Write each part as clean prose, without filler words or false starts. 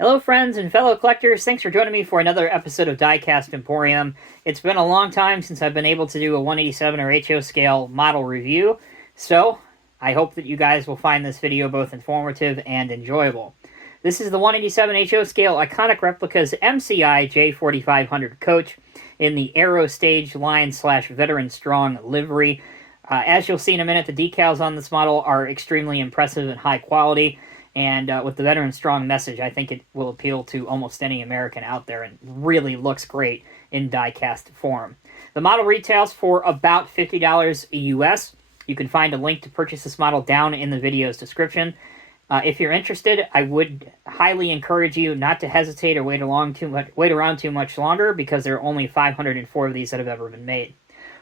Hello friends and fellow collectors, thanks for joining me for another episode of Diecast Emporium. It's been a long time since I've been able to do a 187 or HO scale model review, so I hope that you guys will find this video both informative and enjoyable. This is the 187 HO scale Iconic Replicas MCI J4500 coach in the Aero Stage Line / Veteran Strong livery. As you'll see in a minute, the decals on this model are extremely impressive and high quality. And with the Veteran Strong message, I think it will appeal to almost any American out there and really looks great in die-cast form. The model retails for about $50 US. You can find a link to purchase this model down in the video's description. If you're interested, I would highly encourage you not to hesitate or wait around too much longer, because there are only 504 of these that have ever been made.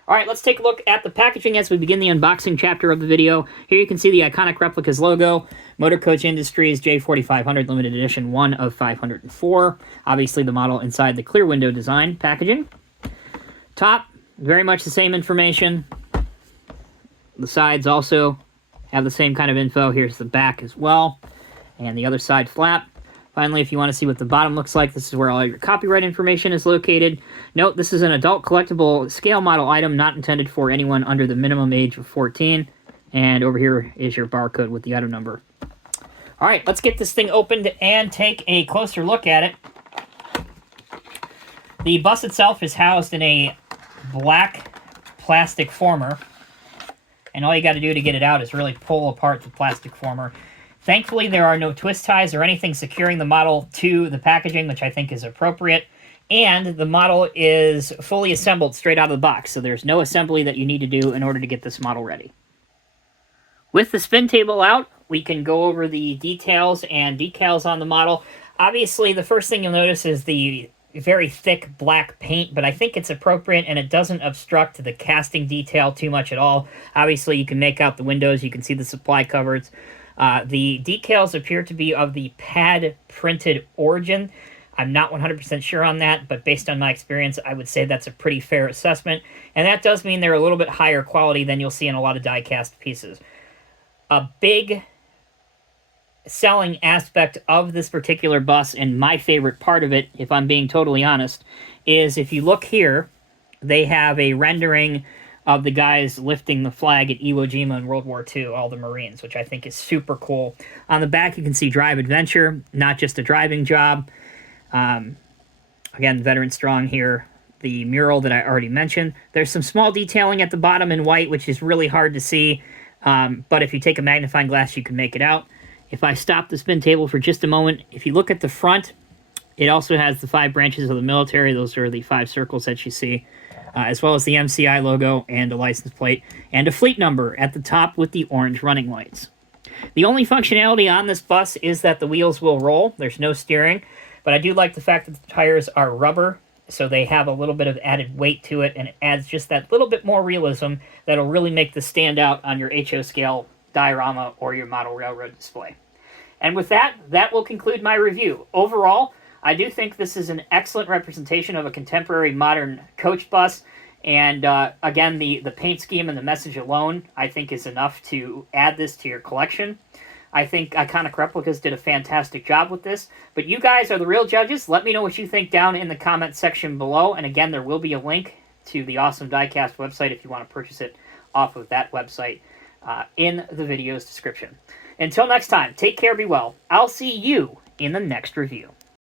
Alright, let's take a look at the packaging as we begin the unboxing chapter of the video. Here you can see the Iconic Replicas logo, Motor Coach Industries J4500 Limited Edition 1 of 504. Obviously the model inside the clear window design packaging. Top, very much the same information. The sides also have the same kind of info. Here's the back as well, and the other side flap. Finally, if you want to see what the bottom looks like, this is where all your copyright information is located. Note, this is an adult collectible scale model item, not intended for anyone under the minimum age of 14. And over here is your barcode with the item number. All right, let's get this thing opened and take a closer look at it. The bus itself is housed in a black plastic former. And all you got to do to get it out is really pull apart the plastic former. Thankfully, there are no twist ties or anything securing the model to the packaging, which I think is appropriate. And the model is fully assembled straight out of the box, so there's no assembly that you need to do in order to get this model ready. With the spin table out, we can go over the details and decals on the model. Obviously, the first thing you'll notice is the very thick black paint, but I think it's appropriate and it doesn't obstruct the casting detail too much at all. Obviously, you can make out the windows, you can see the supply cupboards. The decals appear to be of the pad printed origin. I'm not 100% sure on that, but based on my experience, I would say that's a pretty fair assessment. And that does mean they're a little bit higher quality than you'll see in a lot of die-cast pieces. A big selling aspect of this particular bus, and my favorite part of it, if I'm being totally honest, is if you look here, they have a rendering of the guys lifting the flag at Iwo Jima in World War II, all the Marines, which I think is super cool. On the back, you can see Drive Adventure, not just a driving job. Again, Veteran Strong here. The mural that I already mentioned. There's some small detailing at the bottom in white, which is really hard to see, but if you take a magnifying glass, you can make it out. If I stop the spin table for just a moment, if you look at the front, it also has the 5 branches of the military. Those are the 5 circles that you see. As well as the MCI logo and a license plate, and a fleet number at the top with the orange running lights. The only functionality on this bus is that the wheels will roll. There's no steering, but I do like the fact that the tires are rubber, so they have a little bit of added weight to it, and it adds just that little bit more realism that'll really make this stand out on your HO scale diorama or your model railroad display. And with that, that will conclude my review. Overall, I do think this is an excellent representation of a contemporary modern coach bus, and again, the paint scheme and the message alone, I think, is enough to add this to your collection. I think Iconic Replicas did a fantastic job with this, but you guys are the real judges. Let me know what you think down in the comment section below, and again, there will be a link to the Awesome Diecast website if you want to purchase it off of that website in the video's description. Until next time, take care, be well. I'll see you in the next review.